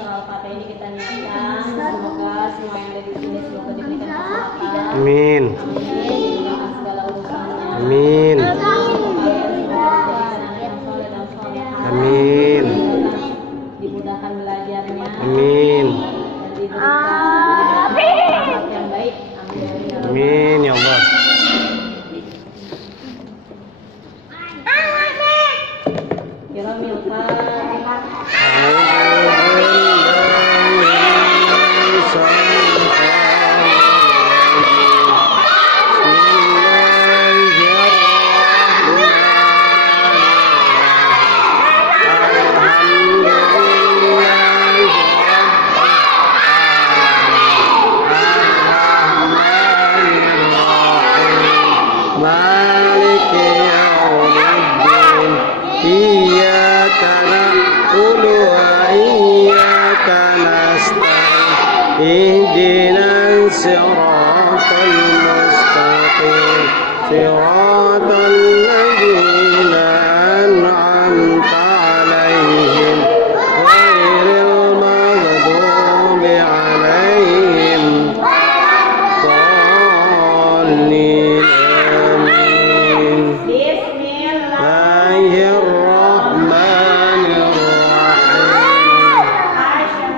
surah Al-Fatihah ini kita niatkan, semoga semua yang ada di sini semoga diberikan kesehatan. Amin. Dimudahkan segala urusannya. Amin. Amin. Dimudahkan belajarnya. Amin. Dan diberikan akhlak yang baik. Amin. Amin ya Allah. Maliki yaumiddin. Iyyaka na'budu wa iyyaka nasta'in. Ihdinas siratal mustaqim. Siratal ladzina an'amta 'alaihim ghairil maghdubi 'alaihim waladdallin.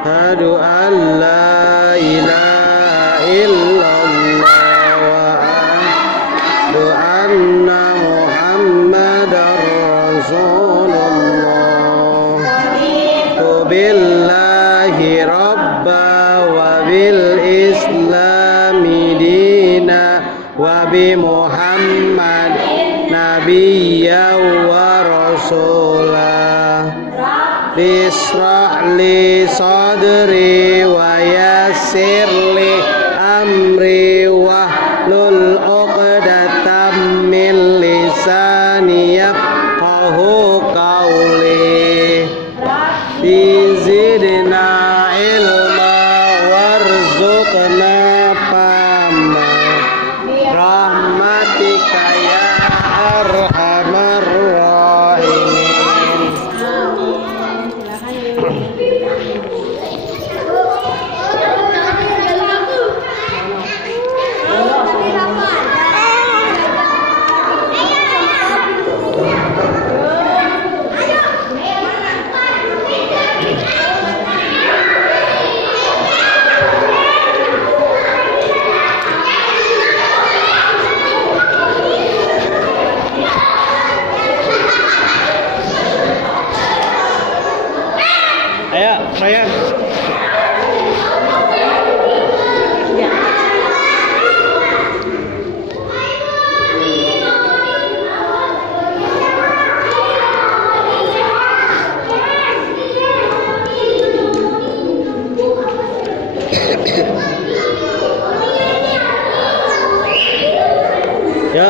Asyhadu an la ilaha illallah wa asyhadu anna Muhammadar Rasulullah. Billahi rabba wa bil islami dina wa bi Muhammad nabiyya wa rasulah. Bisrah li sadri wa yassir li amri wahlul 'uqdatam min lisani yafqahu qawli. Zidna ilma warzuqna fahma rahmatika ya arhamar rahimin. Ayo, Ryan. Ya.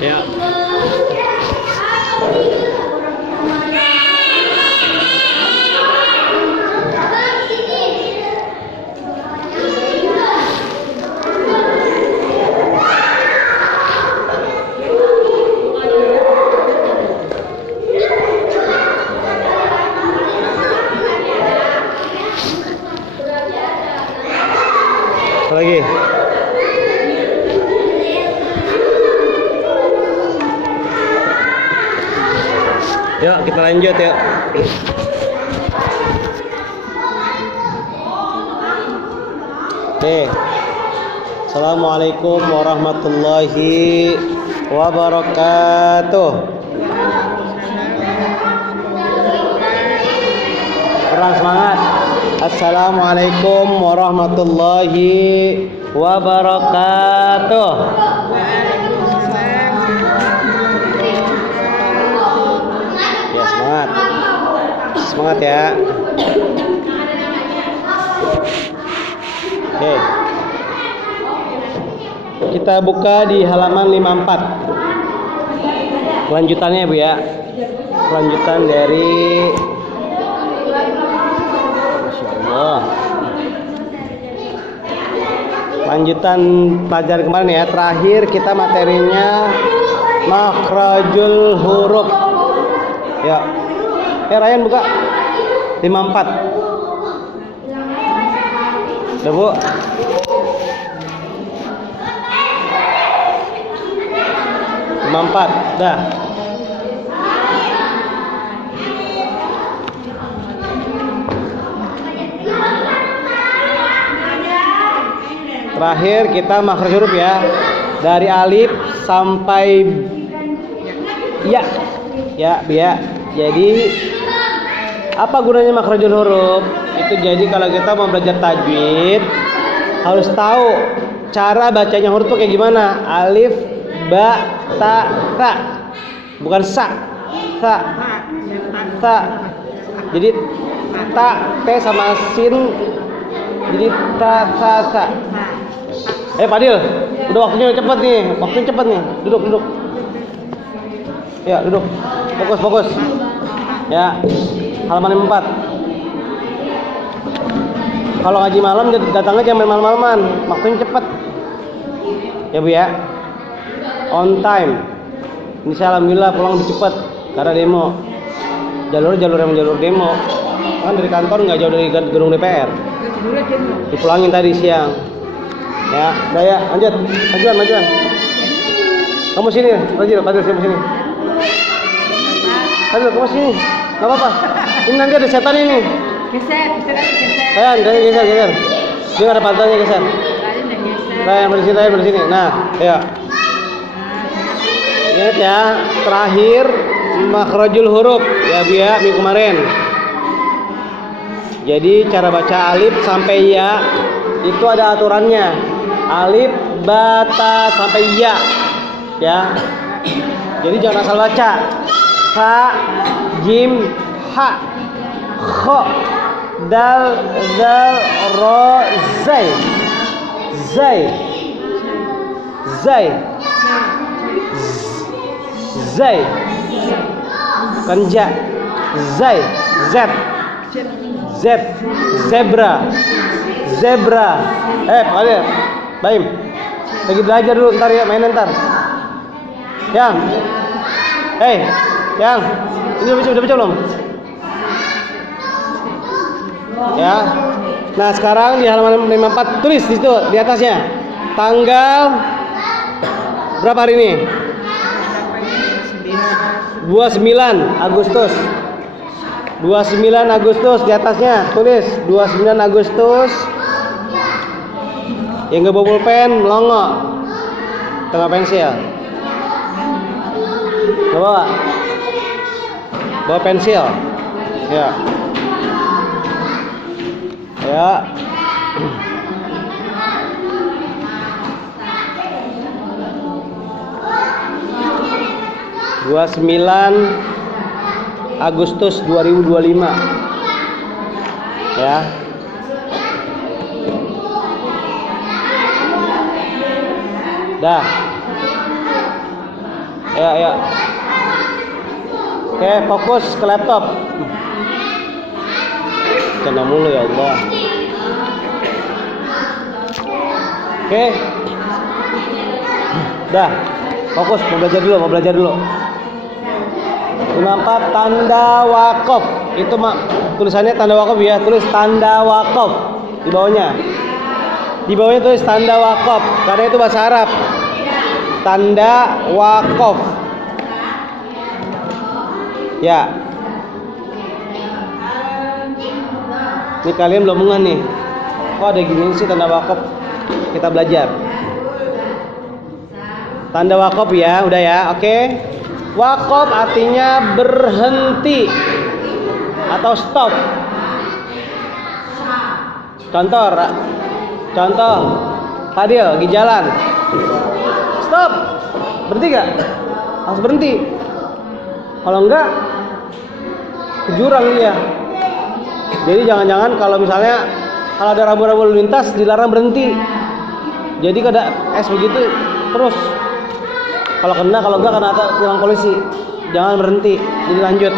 Ya. Lagi. Yuk kita lanjut ya. Oke. Assalamualaikum warahmatullahi wabarakatuh. Kurang semangat. Assalamualaikum warahmatullahi wabarakatuh. Ya semangat. Semangat ya. Oke. Kita buka di halaman 54. Kelanjutannya Bu ya. Kelanjutan dari lanjutan pelajaran kemarin ya. Terakhir kita materinya makhrajul huruf. Ya. Ryan buka 54. Udah, Bu. Dah. Terakhir kita makhraj huruf ya. Dari alif sampai ya. Ya. Jadi apa gunanya makhrajul huruf? Itu jadi kalau kita mau belajar tajwid harus tahu cara bacanya huruf itu kayak gimana. Alif, ba, ta, ta. Bukan sa. Jadi ta, t sama sin. Jadi ta. Fadil, udah waktunya cepet nih. Duduk. Ya, duduk. Fokus. Ya, halaman 4. Kalau ngaji malam datangnya jangan malam-malaman, waktunya cepet. Ya, Bu ya. On time. Ini saya alhamdulillah pulang lebih cepet karena demo. Jalur demo. Kan dari kantor nggak jauh dari gedung DPR. Dipulangin tadi siang. Ya, udah ya, lanjut. Majuan. Kamu sini, Fadil sini. Fadil, kamu sini. Gak apa-apa. Ini nanti ada setan ini. Geser. Ayan, geser. Ini ada pantainya geser. Ayan, bersini. Nah, ya. Ingat ya, terakhir makhrajul huruf ya Bu ya, minggu kemarin. Jadi cara baca alif sampai ya itu ada aturannya. Alif, ba, ta sampai ya. Ya. Jadi jangan asal baca. Ha, jim, ha, kho, dal, ro, zai. Bukan ja. Zai, Z, zebra. Kalian, Baim, lagi belajar dulu, ntar ya, main ntar. Yang, ini udah baca belum? Ya. Nah sekarang di halaman 54 tulis di situ di atasnya tanggal berapa hari ini? 29 Agustus. 29 Agustus di atasnya tulis 29 Agustus. Yang nggak bawa pulpen melongo tengah pensil. Nggak bawa pensil ya. Ya. Dua 9 Agustus 2025 ya. Dah. Ya. Oke, fokus ke laptop. Canda mulu ya Allah. Oke. Dah. Fokus, mau belajar dulu. 54 tanda wakaf. Itu tulisannya tanda wakaf ya, tulis tanda wakaf di bawahnya. Di bawahnya tulis tanda wakaf karena itu bahasa Arab. Tanda wakaf. Ya. Ini kalian belum nggak nih? Kok ada gini sih tanda wakaf? Kita belajar. Tanda wakaf ya, udah ya, oke. Wakaf artinya berhenti atau stop. Contoh, Fadil lagi jalan. Stop. Berhenti gak? Harus berhenti. Kalau enggak, ke jurang dia. Jadi jangan-jangan kalau misalnya kalau ada rambu-rambu lalu lintas dilarang berhenti. Jadi kada begitu terus. Kalau kena, kalau enggak kena tilang polisi. Jangan berhenti. Jadi lanjut.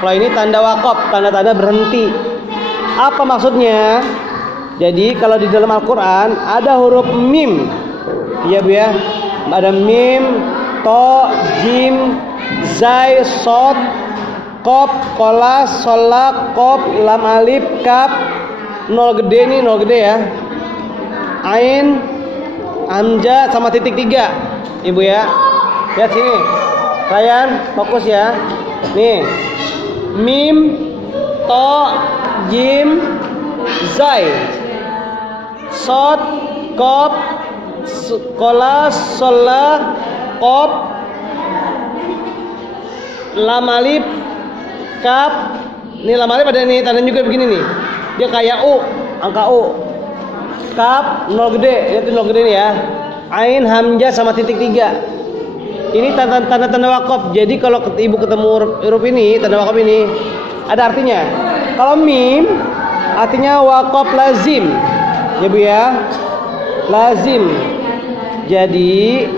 Kalau ini tanda wakaf, tanda-tanda berhenti. Apa maksudnya? Jadi kalau di dalam Al-Quran ada huruf mim. Iya Bu ya. Ada mim, to, jim, zai, sod, kop, kola, solak, kop, lam alif, kap, nol gede nih, nol gede ya. Ain, hamzah sama titik 3. Ibu ya. Lihat sini. Kalian fokus ya. Nih. Mim, to, jim, zai, sod, kop, kola, sola, kop, lam alif, kap. Nih lam alif ada nih tanda juga begini nih. Dia kayak U, angka U. Kap, nol gede, lihat nol gede nih ya. Ain, hamzah sama titik 3. Ini tanda wakaf. Jadi kalau ibu ketemu huruf ini, tanda wakaf ini ada artinya. Kalau mim artinya wakaf lazim. Ya Bu ya. Lazim. Jadi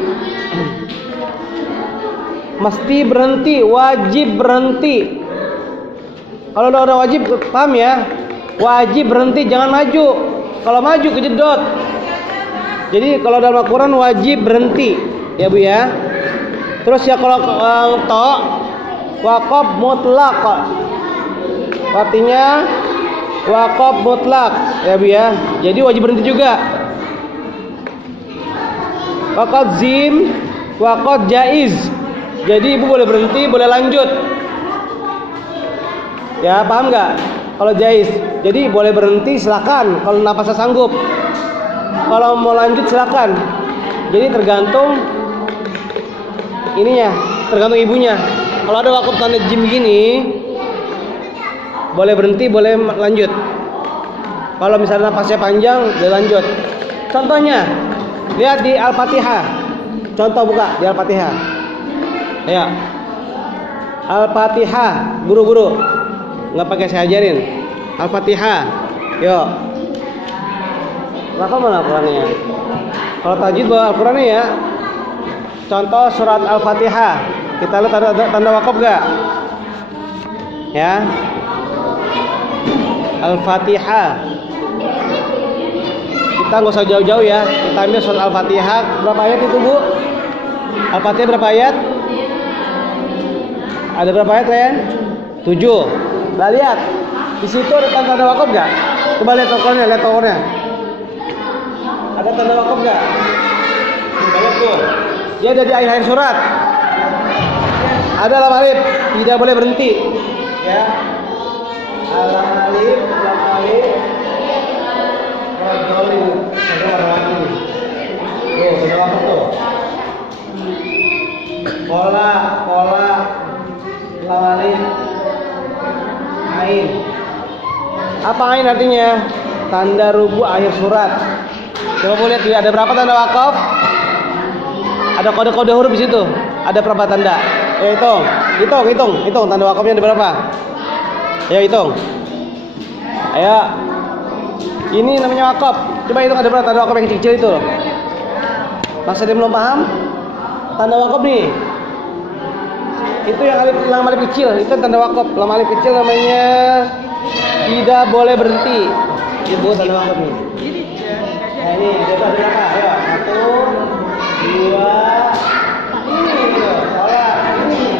mesti berhenti, wajib berhenti. Kalau udah wajib, paham ya? Wajib berhenti, jangan maju. Kalau maju kejedot. Jadi kalau dalam Al-Quran wajib berhenti, ya Bu ya. Terus ya kalau to waqaf mutlak. Artinya waqaf mutlak, ya Bu ya. Jadi wajib berhenti juga. Waqaf zim, waqaf jaiz. Jadi ibu boleh berhenti, boleh lanjut. Ya, paham nggak? Kalau jaiz, jadi boleh berhenti silakan kalau napasnya sanggup. Kalau mau lanjut silakan. Jadi tergantung ininya, tergantung ibunya. Kalau ada wakaf tanda jim gini, boleh berhenti, boleh lanjut. Kalau misalnya napasnya panjang, boleh lanjut. Contohnya, lihat di Al-Fatihah. Contoh buka di Al-Fatihah. Ya, Al-Fatihah, buru-buru. Nggak pakai saya ajarin. Al-Fatihah. Yuk. Wakaf mana Al-Qurannya? Kalau tajwid bawa Al-Qurannya ya. Contoh surat Al-Fatihah. Kita lihat tanda wakaf gak? Ya. Al-Fatihah. Kita nggak usah jauh-jauh ya. Kita ambil surat Al-Fatihah. Berapa ayat itu Bu? Al-Fatihah berapa ayat? Ada berapa ayat kalian? 7. Nah lihat. Di situ ada tanda wakaf gak? Coba lihat tokonya, lihat tokonya. Ada tanda wakaf gak? Lihat tuh. Dia ada di akhir surat. Ada lam alif, tidak boleh berhenti. Ya. Lam alif, lam alif. Rajulin, ada orang lagi. Tuh, sudah wakaf tuh. Kola, lam alif. Ain. Apa ain artinya? Tanda rubu akhir surat. Coba boleh lihat ada berapa tanda wakaf? Ada kode-kode huruf di situ. Ada berapa tanda? Hitung tanda wakafnya ada berapa? Ayo hitung. Ayo. Ini namanya wakaf. Coba hitung ada berapa tanda wakaf yang kecil-kecil itu. Masa dia belum paham? Tanda wakaf nih. Itu yang lam alif kecil, itu tanda wakaf. Lam alif kecil namanya tidak boleh berhenti. Ibu tanda wakaf nih. Nah ini ada berapa? Ayo, 1, 2. Ini gitu. Ini.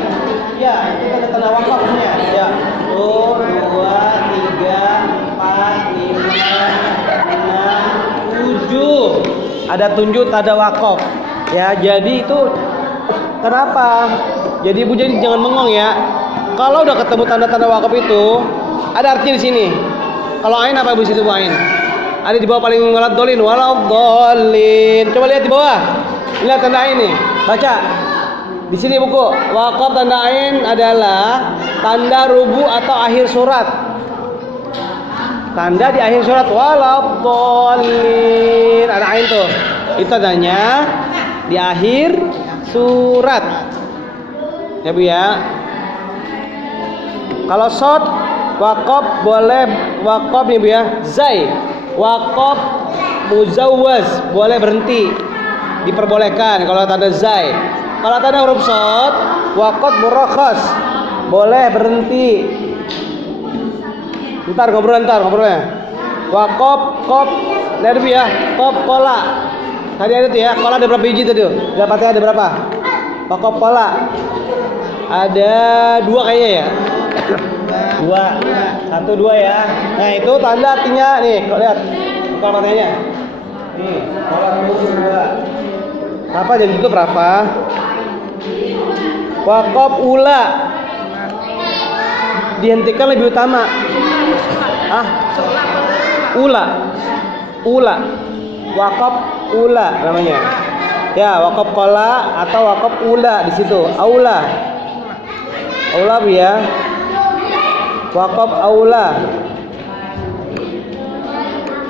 Ya, itu tanda wakafnya. Ya. 1, 2, 3, 4, 5, 6, 7. Ada tunjuk tanda wakaf. Ya, jadi itu kenapa? Jadi ibu jadi jangan bengong ya. Kalau udah ketemu tanda-tanda wakaf itu, ada artinya di sini. Kalau ain apa ibu situ Bu ain? Ada di bawah paling waladolin, waladolin. Coba lihat di bawah. Lihat tanda ain nih. Baca. Di sini buku. Wakaf tanda ain adalah tanda rubu atau akhir surat. Tanda di akhir surat waladolin. Ada ain tuh. Itu tandanya di akhir surat. Ya Bu ya. Kalau short wakaf boleh wakaf nih Bu ya. Zai wakaf muzawwaz boleh berhenti, diperbolehkan kalau tanda zai. Kalau tanda huruf short wakaf murakhas boleh berhenti. Ntar ngobrolnya. Wakaf kop lihat Bu ya. Kop kola. Tadi ada tuh ya. Kola ada berapa biji tadi? Dapatnya ada berapa? Wakaf kola. Ada 2 kayaknya ya. 2. 1, 2 ya. Nah, itu tanda artinya nih, kau lihat. Buka matanya. Nih, kola 2. Apa jadi itu berapa? Wakaf ula. Dihentikan lebih utama. Ula. Wakaf ula namanya. Ya, wakaf kola atau wakaf ula di situ. Aula ya. Wakaf aula.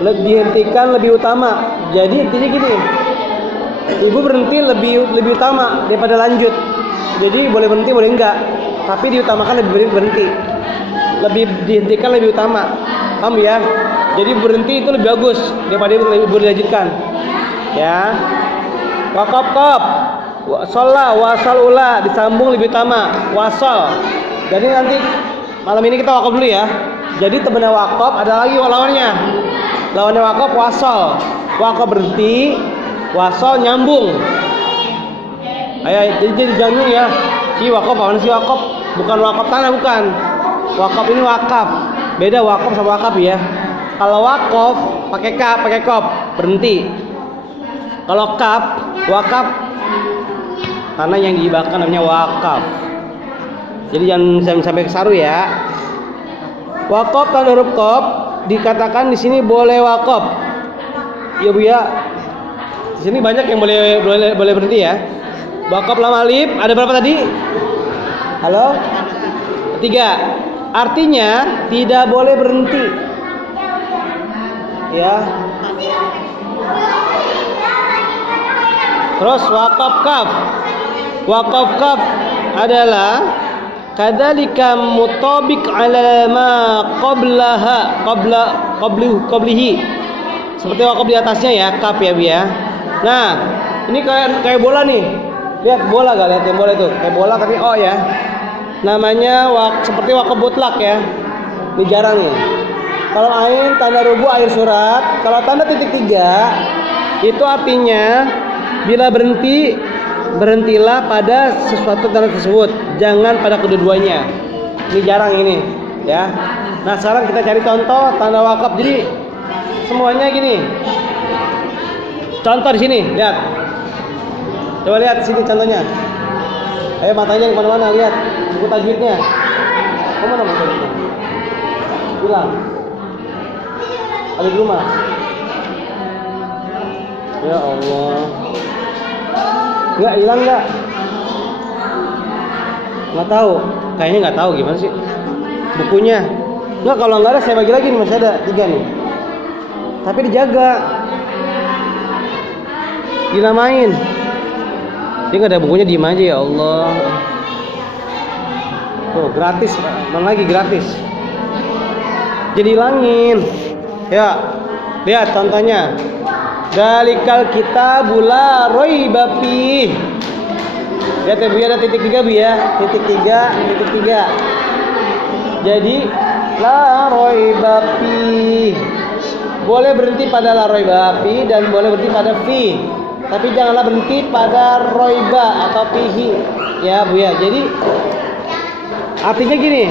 Dihentikan lebih utama. Jadi intinya gini. Ibu berhenti lebih utama daripada lanjut. Jadi boleh berhenti boleh enggak. Tapi diutamakan lebih berhenti. Lebih dihentikan lebih utama. Paham ya? Jadi berhenti itu lebih bagus daripada ibu dilanjutkan. Ya. Wakaf kop. Sholah wasal ula disambung lebih utama. Wasal. Jadi nanti malam ini kita wakaf dulu ya. Jadi tebennya wakaf ada lagi lawannya. Lawannya wakaf wasal. Wakaf berhenti, wasal nyambung. Ayo jadi ganggu ya. Ini wakaf apa sih wakaf? Bukan wakaf tanah bukan. Wakaf ini wakaf. Beda wakaf sama wakaf ya. Kalau wakaf pakai kaf, pakai kop, berhenti. Kalau kaf, wakaf tanah yang dihibahkan namanya wakaf. Jadi jangan sampai kesaru ya. Wakaf tanda huruf kop dikatakan di sini boleh wakaf. Ya Bu ya. Di sini banyak yang boleh berhenti ya. Wakaf lam alif ada berapa tadi? Halo? 3. Artinya tidak boleh berhenti. Ya. Terus wakaf kaf. Wakaf kaf adalah kadzalika mutabik ala ma qablihi. Seperti wakaf di atasnya ya, kaf ya Bu ya. Nah, ini kayak bola nih. Lihat bola gak? Lihat bola itu. Kayak bola tapi oh ya. Namanya seperti wakaf mutlak ya. Ini jarang nih. Kalau ain tanda rubu akhir surat, kalau tanda titik 3 itu artinya bila berhentilah pada sesuatu tanda tersebut, jangan pada kedua-duanya. Ini jarang ini, ya. Nah, sekarang kita cari contoh tanda wakaf. Jadi semuanya gini. Contoh di sini, lihat. Coba lihat sini contohnya. Ayo matanya kemana-mana, lihat buku tajwidnya. Kemana buku tajwidnya? Bilang. Ada di rumah. Ya Allah. Enggak hilang enggak? Enggak tahu. Kayaknya enggak tahu gimana sih bukunya. Enggak, kalau enggak ada saya bagi lagi nih, masih ada 3 nih. Tapi dijaga. Dinamain. Dia enggak ada bukunya, diem aja ya Allah. Tuh, gratis. Mana lagi gratis? Jadi hilangin. Ya, lihat contohnya. Dalikal kitabul la raiba fi. Lihat ya Bu, ada titik 3 Bu ya. Titik 3. Jadi la raiba fi. Boleh berhenti pada la raiba fi dan boleh berhenti pada fi. Tapi janganlah berhenti pada raiba atau fihi. Ya Bu ya. Jadi artinya gini.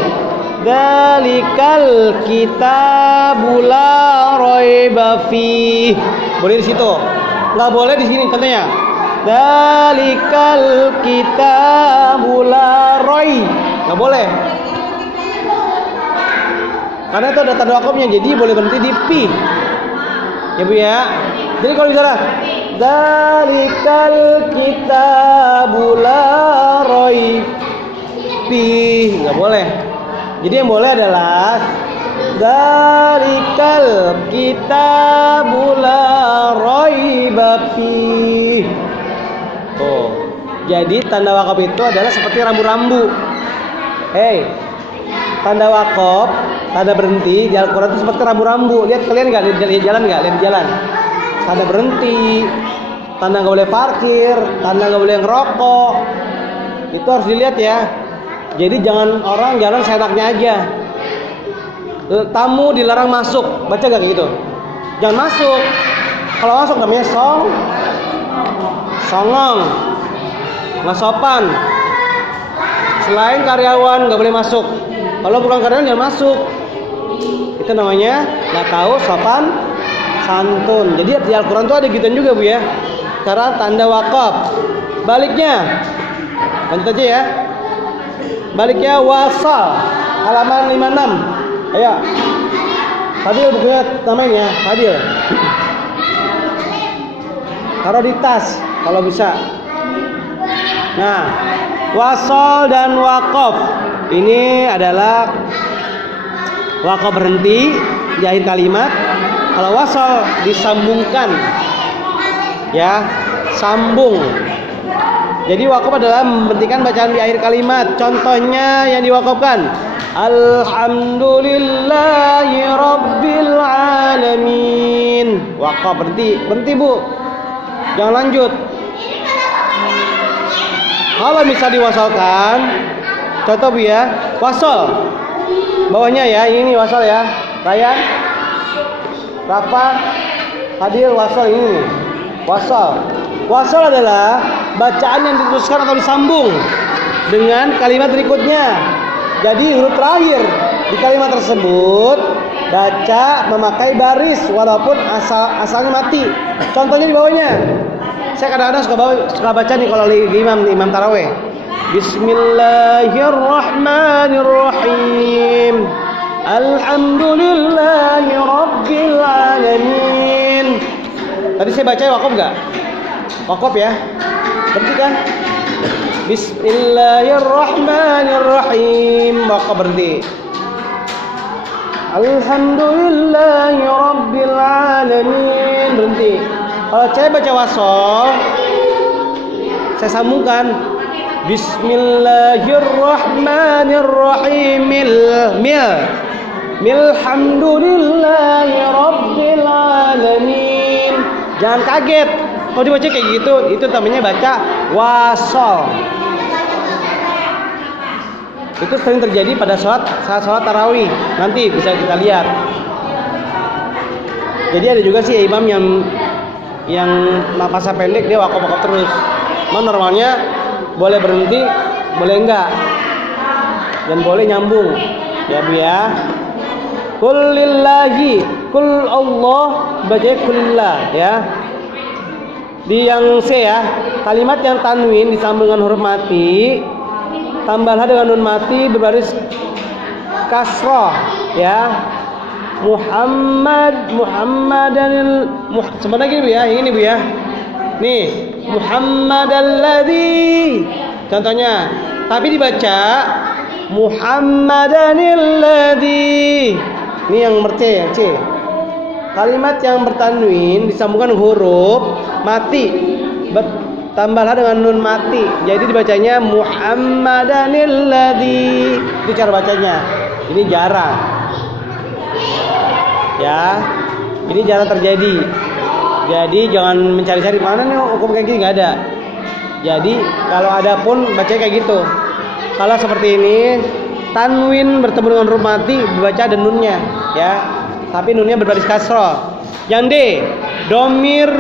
Dalikal kitabul la raiba fi. Boleh di situ. Enggak boleh di sini contohnya. Dalikal kitabul la raib. Enggak boleh. Karena itu ada tanda wakafnya, jadi boleh berhenti di pi. Ya Bu ya. Jadi kalau bicara dalikal kitabul la raib fi, enggak boleh. Jadi yang boleh adalah dalikal kitabul la raiba fi. Oh, jadi tanda wakaf itu adalah seperti rambu-rambu. Hey, tanda wakaf, tanda berhenti di Al-Quran itu seperti rambu-rambu. Lihat kalian nggak? Lihat jalan nggak? Lihat jalan. Tanda berhenti, tanda nggak boleh parkir, tanda nggak boleh ngerokok. Itu harus dilihat ya. Jadi jangan orang jalan seenaknya aja. Tamu dilarang masuk, baca gak kayak gitu? Jangan masuk. Kalau masuk namanya songong. nggak sopan. Selain karyawan nggak boleh masuk. Kalau bukan karyawan jangan masuk. Itu namanya nggak tahu sopan santun. Jadi di Al-Quran tuh ada gituan juga Bu ya. Cara tanda wakaf. Baliknya, lanjut aja ya. Baliknya wasal, halaman 56. Ayo. Fadil bukunya namanya Fadil. Taruh di tas kalau bisa. Nah, wasal dan wakaf ini adalah wakaf berhenti di akhir kalimat. Kalau wasal disambungkan, ya, sambung. Jadi wakaf adalah menghentikan bacaan di akhir kalimat. Contohnya yang diwakafkan, Alhamdulillahi Rabbil Alamin. Wakaf berhenti Bu. Jangan lanjut. Kalau bisa diwasalkan, contoh Bu ya, wasal. Bawahnya ya, ini wasal ya. Ryan, Rafa, Fadil, wasal ini. Wasal. Wasal adalah bacaan yang diteruskan atau disambung dengan kalimat berikutnya. Jadi huruf terakhir di kalimat tersebut baca memakai baris walaupun asalnya mati. Contohnya di bawahnya. Saya kadang-kadang suka baca nih kalau imam taraweh. Bismillahirrahmanirrahim. Alhamdulillahi Rabbil Alamin. Tadi saya baca wakaf nggak? Wakaf ya. Berhenti kan? Bismillahirrahmanirrahim. Wakaf berhenti. Alhamdulillahi Rabbil Alamin. Berhenti. Kalau saya baca wasol, saya sambungkan Bismillahirrahmanirrahim. Milhamdulillahi Rabbil Alamin. Jangan kaget. Kalau dibaca kayak gitu, itu namanya baca wasol. Itu sering terjadi pada saat sholat tarawih. Nanti bisa kita lihat. Jadi ada juga sih imam yang napasnya pendek, dia wakaf terus. Normalnya boleh berhenti, boleh enggak, dan boleh nyambung. Ya Bu ya. Kul lillahi, kul Allah, baca kulillah ya. Di yang C ya, kalimat yang tanwin disambung dengan huruf mati, tambahlah dengan nun mati berbaris kasroh ya. Muhammadan sebenarnya gini Bu ya, ini Bu ya. Nih, Muhammadalladzi. Contohnya, tapi dibaca Muhammadanilladzi. Ini yang C. Kalimat yang bertanwin disambungkan huruf mati, tambahlah dengan nun mati. Jadi dibacanya Muhammadanilladzi. Itu cara bacanya. Ini jarang. Ya, ini jarang terjadi. Jadi jangan mencari-cari mana nih hukum kayak gini, nggak ada. Jadi kalau ada pun bacanya kayak gitu. Kalau seperti ini, tanwin bertemu dengan huruf mati dibaca ada nunnya, ya. Tapi nunnya berbaris kasroh. Yang D, domir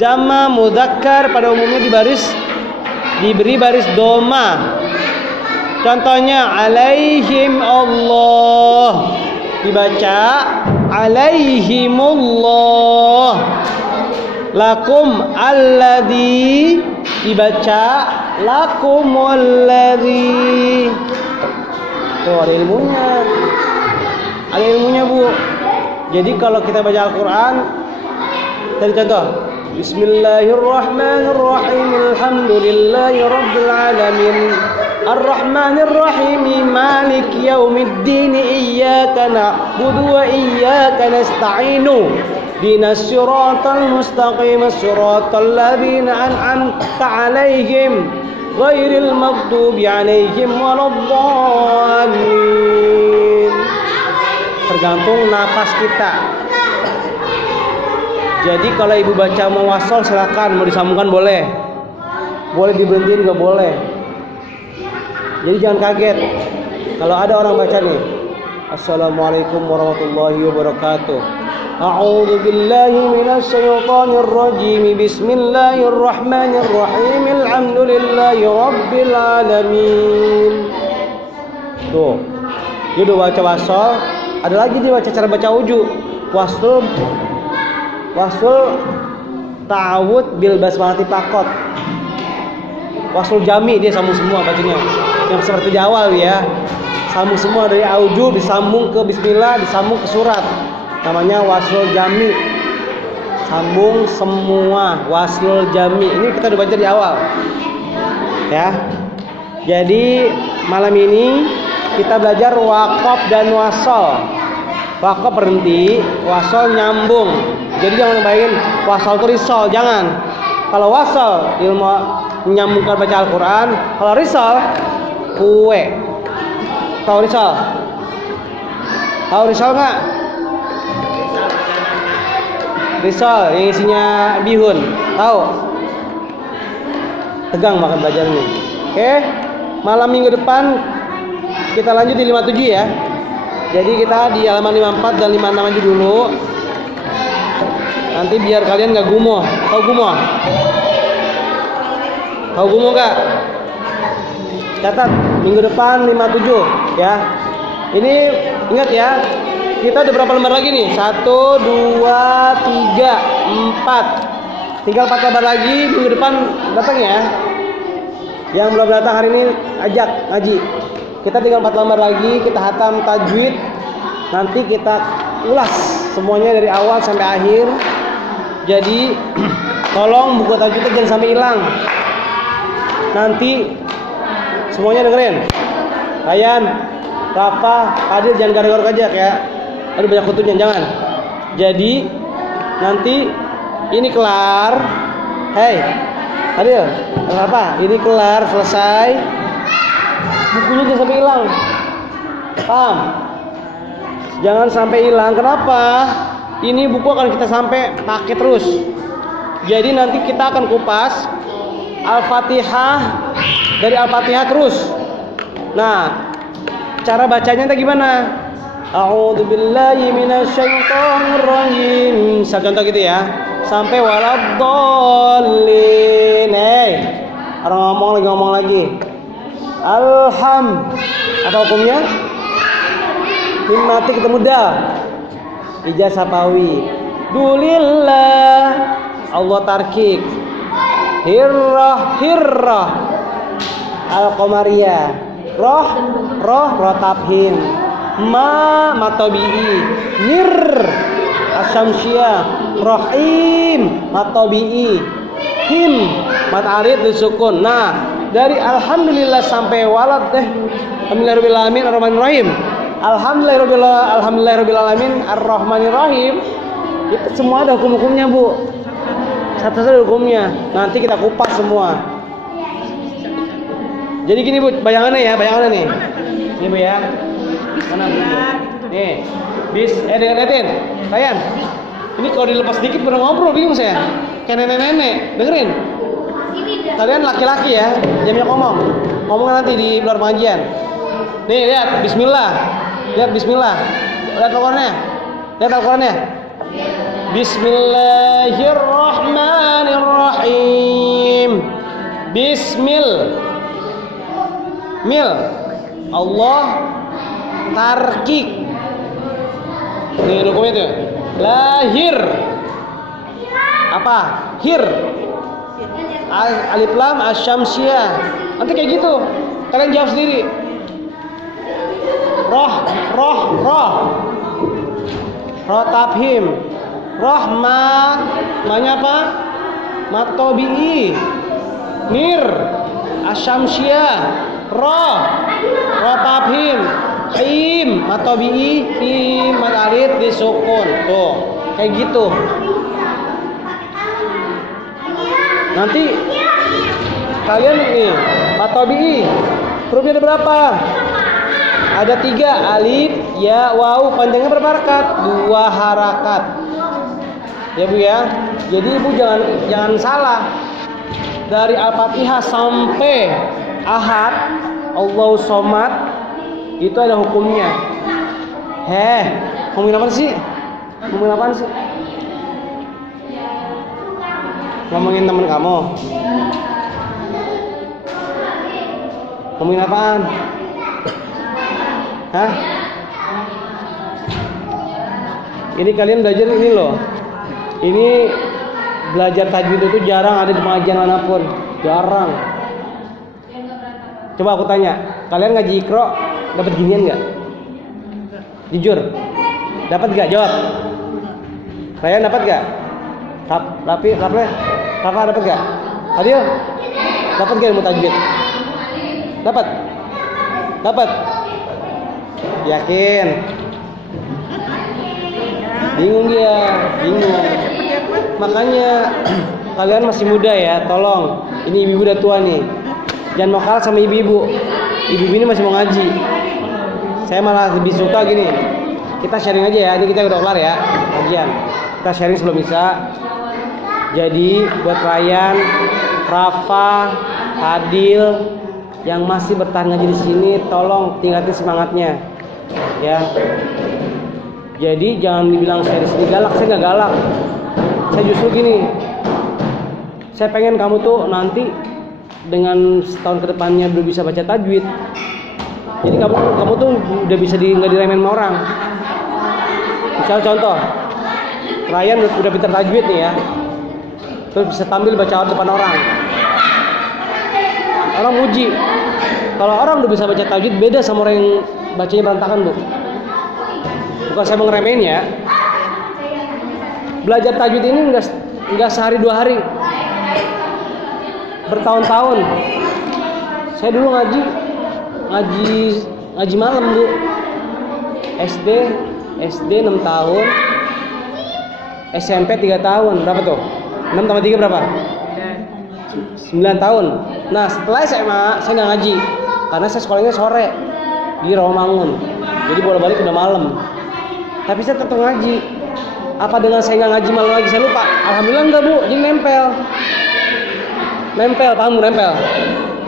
jama mudzakkar pada umumnya diberi baris doma. Contohnya alaihim Allah, dibaca alaihimullah. Lakum alladzi, dibaca lakumulladzi. Tuh ada ilmunya. Ada ilmunya Bu. Jadi kalau kita baca Al-Quran, tadi contoh Bismillahirrahmanirrahim. Alhamdulillahi Rabbil Alamin. Ar-Rahmanirrahim. Malik yaumiddin. Iyyaka na'budu wa iyyaka nasta'inu. Dinas siratal mustaqim. Siratal ladzina an'amta 'alaihim ghairil maghdubi 'alaihim waladdallin. Tergantung napas kita. Jadi kalau ibu baca mau wasol silakan, mau disambungkan boleh, boleh diberhentiin nggak boleh. Jadi jangan kaget kalau ada orang baca nih Assalamualaikum warahmatullahi wabarakatuh, A'udzu billahi minasy syaithanir rajim. Bismillahirrahmanirrahim. Alhamdulillahi rabbil alamin. Tuh. Dia udah baca wasol, ada lagi dia baca cara baca uju. Wasl ta'awud bil basmalati faqat. Wasl jami dia sambung semua bacanya. Yang seperti di awal ya. Sambung semua dari auju disambung ke bismillah, disambung ke surat. Namanya wasl jami. Sambung semua wasl jami. Ini kita udah baca di awal. Ya. Jadi malam ini kita belajar waqaf dan wasol. Waqaf berhenti, wasol nyambung. Jadi jangan bayangin wasol itu risol, jangan. Kalau wasol ilmu menyambungkan baca Al-Quran, kalau risol kue. Tahu risol? Tahu risol nggak? Risol yang isinya bihun, tahu? Tegang banget belajar ini. Oke, malam minggu depan kita lanjut di 57 ya. Jadi kita di halaman 54 dan 56 aja dulu. Nanti biar kalian nggak gumoh. Tahu gumoh? Tahu gumoh nggak? Catat minggu depan 57 ya. Ini ingat ya. Kita udah berapa lembar lagi nih? 1, 2, 3, 4. Tinggal 4 lembar lagi. Minggu depan datang ya. Yang belum datang hari ini ajak ngaji. Kita tinggal 4 lembar lagi, kita hatam tajwid. Nanti kita ulas semuanya dari awal sampai akhir. Jadi tolong buku tajwidnya jangan sampai hilang. Nanti semuanya dengerin. Ryan, Rafa, Adil jangan garuk-garuk aja ya. Aduh banyak kutubnya jangan. Jadi nanti ini kelar. Hei, Adil, apa? Ini kelar selesai. Bukunya jangan sampai hilang. Paham? Jangan sampai hilang. Kenapa? Ini buku akan kita sampai pakai terus. Jadi nanti kita akan kupas Al-Fatihah dari Al-Fatihah terus. Nah, cara bacanya itu gimana? A'udzu billahi minasyaitonir rajim. Contoh gitu ya. Sampai waladdallin. Orang ngomong lagi. Alham. Apa hukumnya? Mim mati ketemu dal. Ijaz sapawi. Dulillah. Allah tarkik. Hirrah. Al-Qamariyah. Roh tabhin. Matobi'i. Nir Asyamsiyah. Rahim matobi'i. Him mat'arid disukun. Nah, dari alhamdulillah sampai walad alhamdulillahirabbil alamin arrahmanirrahim. Alhamdulillahirabbil alamin arrahmanirrahim. Itu semua ada hukum-hukumnya, Bu. Satu-satu ada hukumnya. Nanti kita kupas semua. Jadi gini, Bu, bayangannya nih. Ini, Bu ya. Mana, Bu? Nih. Dengerin. Ryan. Ini kalau dilepas dikit pernah ngobrol bingung saya. Kayak nenek-nenek. Dengerin. Kalian laki-laki ya, jangan ngomong. Ngomongnya nanti di luar pengajian. Nih, lihat bismillah. Lihat Al-Qur'annya. Bismillahirrahmanirrahim. Mil. Allah tarkik. Nih hukumnya tuh. Lahir. Apa? Hir. Alif lam asyamsiyah. Nanti kayak gitu. Kalian jawab sendiri. Roh. Tabhim. Manya apa? Matobi'i. Nir asyamsiyah. Roh tabhim. Him matobi'i. Him matarid disukun. Tuh, kayak gitu. Nanti kalian nih matobi'i hurufnya ada berapa? Ada 3, alif, ya, waw. Panjangnya berapa harakat? 2 harakat. Ya, Bu ya. Jadi Ibu jangan salah. Dari Al-Fatihah sampai Ahad, Allahu Somad, itu ada hukumnya. Ngomongin apa sih? Ngomongin apaan sih? Ngomongin temen kamu. Ngomongin apaan? Hah? Ini kalian belajar ini loh. Ini belajar tajwid itu jarang ada di pengajian manapun. Jarang. Coba aku tanya, kalian ngaji Iqra dapat ginian nggak? Jujur, dapat nggak? Jawab. Ryan dapat nggak? Rafa dapat nggak? Adil, dapat nggak ilmu tajwid? Dapat? Dapat? Yakin? Bingung dia, bingung. Makanya kalian masih muda ya, tolong. Ini ibu-ibu udah tua nih. Jangan mau kalah sama ibu-ibu. Ibu-ibu ini masih mau ngaji. Saya malah lebih suka gini. Kita sharing aja ya. Ini kita udah kelar ya kajian. Kita sharing sebelum bisa. Jadi buat Ryan, Rafa, Adil yang masih bertahan ngaji di sini, tolong tingkatin semangatnya. Ya. Jadi jangan dibilang saya di sini galak, saya nggak galak. Saya justru gini. Saya pengen kamu tuh nanti dengan setahun kedepannya udah bisa baca tajwid. Jadi kamu tuh udah bisa nggak diremehin sama orang. Misal contoh, Ryan udah pintar tajwid nih ya, terus bisa tampil baca depan orang. Orang muji. Kalau orang udah bisa baca tajwid beda sama orang yang bacanya berantakan, Bu. Bukan saya mau ngeremehin ya. Belajar tajwid ini nggak sehari dua hari, bertahun-tahun. Saya dulu ngaji malam, Bu. SD 6 tahun, SMP 3 tahun. Berapa tuh? 6 tambah 3 berapa? 9 tahun. Nah setelah SMA saya nggak ngaji karena saya sekolahnya sore di Rawamangun. Jadi bolak-balik udah malam. Tapi saya tetap ngaji. Apa dengan saya nggak ngaji malam lagi saya lupa? Alhamdulillah enggak, Bu. Jadi nempel, paham Bu, nempel.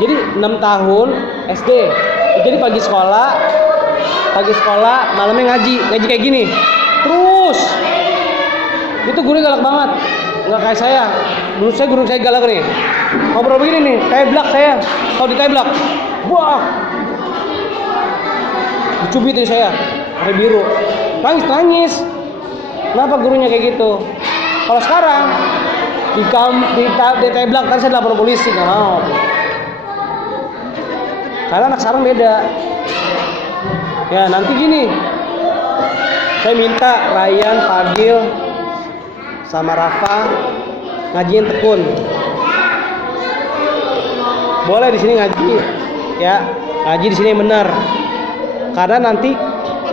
Jadi 6 tahun SD. Jadi pagi sekolah, malamnya ngaji kayak gini. Terus. Itu guru galak banget. Nggak kayak saya. Guru saya galak nih. Ngobrol begini nih, teblak saya. Kalau diteblak, wah. Dicubitin saya, pakai biru. Nangis. Kenapa gurunya kayak gitu? Kalau sekarang diteblak kan saya lapor polisi, nggak mau. Karena anak sekarang beda. Ya nanti gini, saya minta Ryan, Fadil, sama Rafa ngajiin tekun. Boleh di sini ngaji, ya ngaji di sini yang benar. Karena nanti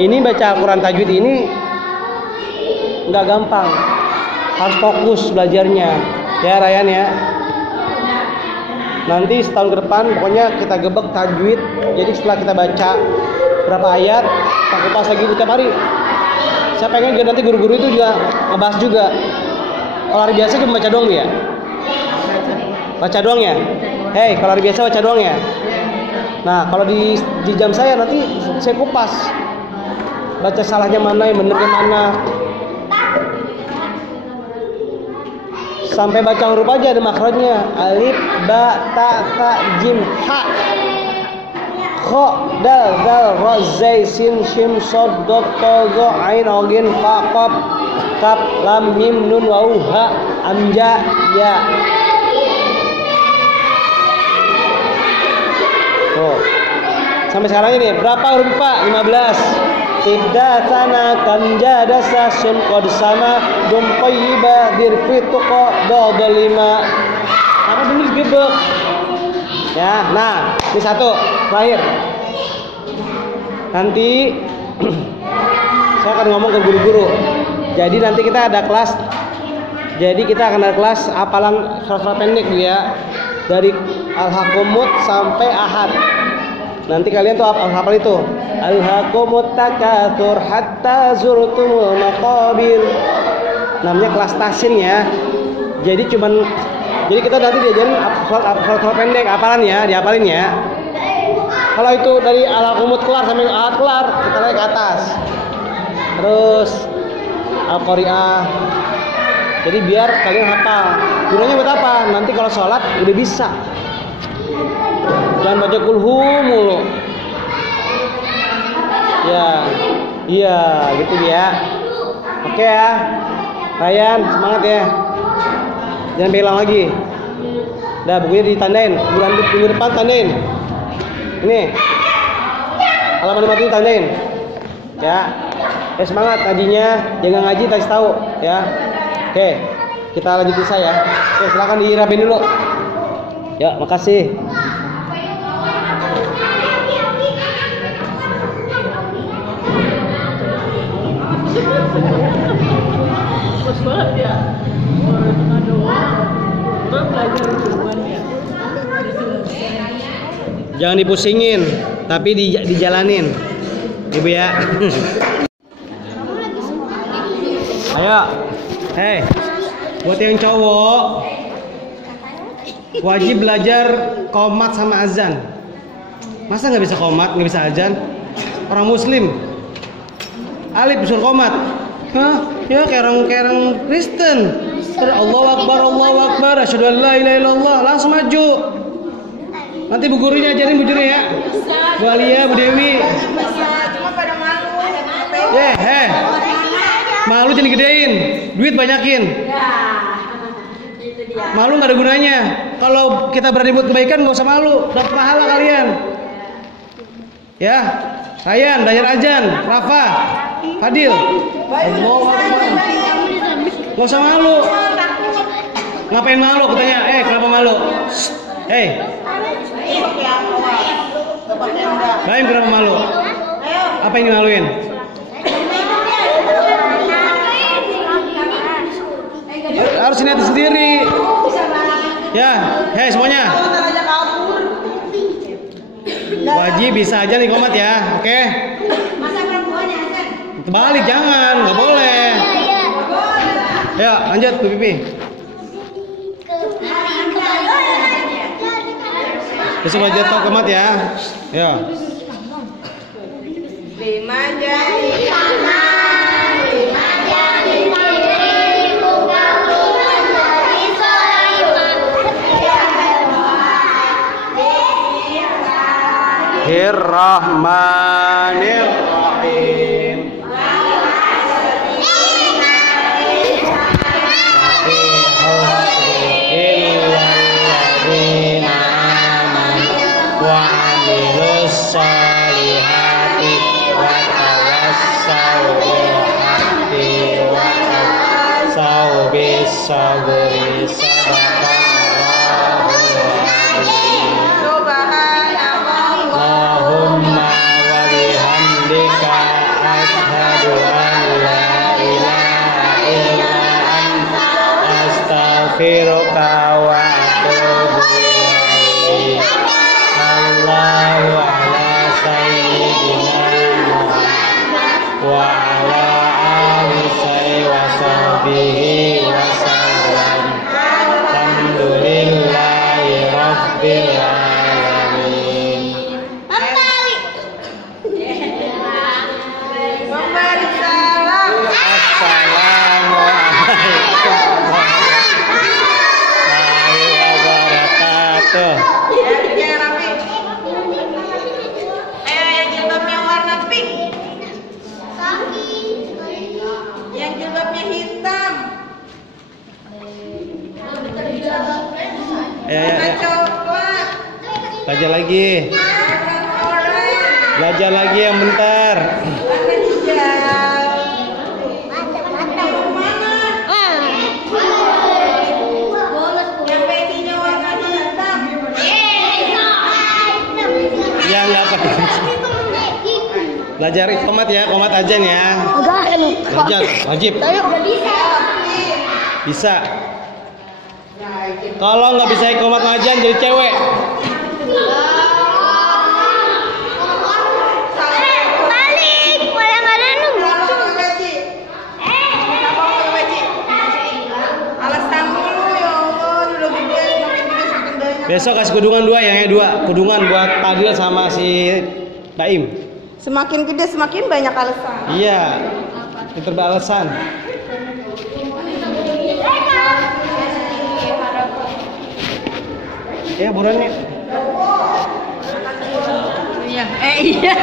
ini baca Al-Quran tajwid ini nggak gampang, harus fokus belajarnya, ya Ryan ya. Nanti setahun ke depan pokoknya kita gebek tajwid. Jadi setelah kita baca berapa ayat, kita kupas lagi tiap hari. Saya pengen juga nanti guru-guru itu juga ngebahas juga. Kalau hari biasa cuma baca doang ya? Baca doang ya? Hei, kalau hari biasa baca doang ya? Nah, kalau di jam saya nanti saya kupas. Baca salahnya mana, yang benernya mana. Sampai baca huruf aja ada makhrajnya. Alif, ba, ta, tha, jim, ha. Kha, dal, zal, ra, zai, sin, shim, shad, dad, ta, za, ain, agin, fa, qaf, kaf, lam, mim, nun, waw, ha, amja, ya. Tuh. Sampai sekarang ini berapa huruf Pak? 15. Tidak sana kan jada sasun qad sama dum qayyiba dirfituqa dada 5. Apa dulu gebek? Ya, nah, ini satu terakhir. Nanti saya akan ngomong ke guru-guru. Jadi nanti kita ada kelas. Jadi kita akan ada kelas hafalan surat-surat pendek ya. Dari Al-Hakumut sampai Ahad. Nanti kalian tuh hafal itu. Al-Hakumut takatsur hatta zurtumul maqabir. Namanya kelas tahsin ya. Jadi kita nanti diajarin hafal pendek, hafalan ya, dihafalin ya. Kalau itu dari Al-Hakumut kelar sampai Ahad kelar, kita naik ke atas. Terus Al-Qari'ah. Jadi biar kalian hafal. Gunanya buat apa? Nanti kalau sholat udah bisa. Jangan baca kulhu mulu. Ya, iya gitu dia. Oke ya, Ryan semangat ya. Jangan hilang lagi. Udah bukunya ditandain. Minggu depan tandain. Ini halaman 50 tandain. Ya, semangat ngajinya. Jangan ngaji kasih tahu ya. Oke, kita lanjut kisah ya. Oke, silakan dirapin dulu. Ya, makasih. Bagus banget ya. Orang doang. Orang belajar cuman ya. Jangan dipusingin, tapi dijalanin. Ibu ya. Ayo. Hei. Buat yang cowok wajib belajar qomat sama azan. Masa nggak bisa qomat, nggak bisa azan? Orang muslim alif suruh qomat. Hah? Ya kayak orang Kristen. Allahu Akbar, asyhadu an la ilaha illallah, langsung maju. Nanti bu gurunya ajarin, bu gurunya ya. Bu Alia, Bu Dewi. Cuma pada malu. Malu jangan gedein, duit banyakin. Malu nggak ada gunanya. Kalau kita berani buat kebaikan nggak usah malu, dapat pahala kalian. Ya, Ryan, belajar ajan, Rafa, Fadil. Allahu Akbar. Nggak usah malu. Ngapain malu? Katanya, kenapa malu? Baim kenapa malu? Apa yang dimaluin? Harus ingat sendiri. Ya, semuanya. Wajib bisa aja nih komat ya, oke? Terbalik jangan, nggak boleh. Ya, lanjut Bu Pipi. Besok belajar tau komat ya. Ya. 5 jari kanan, 5 jari kiri, buka bulan dari Sulaiman. Bismillahirrahmanirrahim. Wa amilus solihati wa tawassau bil haqqi wa tawassau bis sabri sadaqallahu azim. Allahumma wa bihamdika asyhadu an la ilaha illa anta astaghfiruka wa atubu ilaik. Sallallahu ala sayyidina Muhammad wa ala alihi wa sahbihi wa sallam. Alhamdulillahi rabbil alamin. Memberi salam. Assalamualaikum warahmatullahi wabarakatuh. Yang rapi. Yang jilbabnya warna pink. Yang jilbabnya hitam. Warna coklat. Belajar lagi. Warna oranye. Belajar lagi yang bentar. Warna hijau. Mana? Yang pecinya warna hitam. Yang nggak pakai. Belajar komat ya, komat ajan ya. Belajar wajib. Bisa. Kalau nggak bisa komat ngajan jadi cewek. Besok kasih kudungan 2 yang 2. Kudungan buat Fadil sama si Baim. Semakin gede semakin banyak alasan. Iya. Itu beralasan. Ya buruan nih. Iya. Iya.